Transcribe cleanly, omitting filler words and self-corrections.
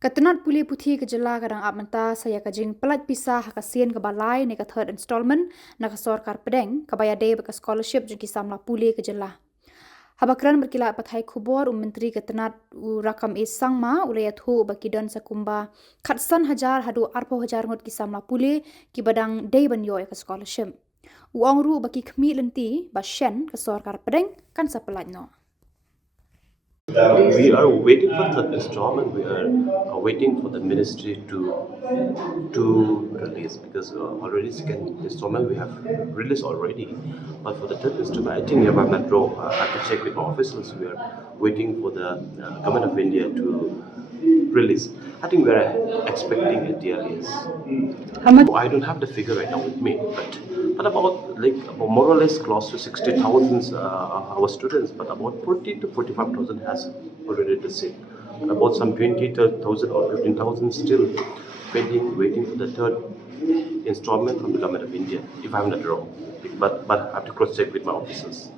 Katunat Pule Puthi ke Jela kadang abmenta saya kajing pelat pisah hakasien ke balai ne ke third installment na ke Sorkar pedeng ke bayade ke scholarship jengki Samla Pule ke Jela. Habakran berkila pathai Khubor menteri ketenat rakam sangma ulayat hu baki don sakumba khatsan hajar hadu arpo hajar ngot ki Samla Pule ki badang day banyo ke scholarship. Uang ru baki khmi lenti basyen ke Sorkar pedeng kan sapelat no. We are waiting for the installment. We are waiting for the ministry to release because already second installment we have released already. But for the third installment, I think if I'm not wrong, I have to check with my officials. We are waiting for the government of India to release. I think we are expecting it the earliest. How much? I don't have the figure right now with me, but about like more or less close to 60,000 our students, but about 40 to 45,000 has already received. About some 20,000 or 15,000 still waiting for the third installment from the government of India, if I'm not wrong. But I have to cross check with my officers.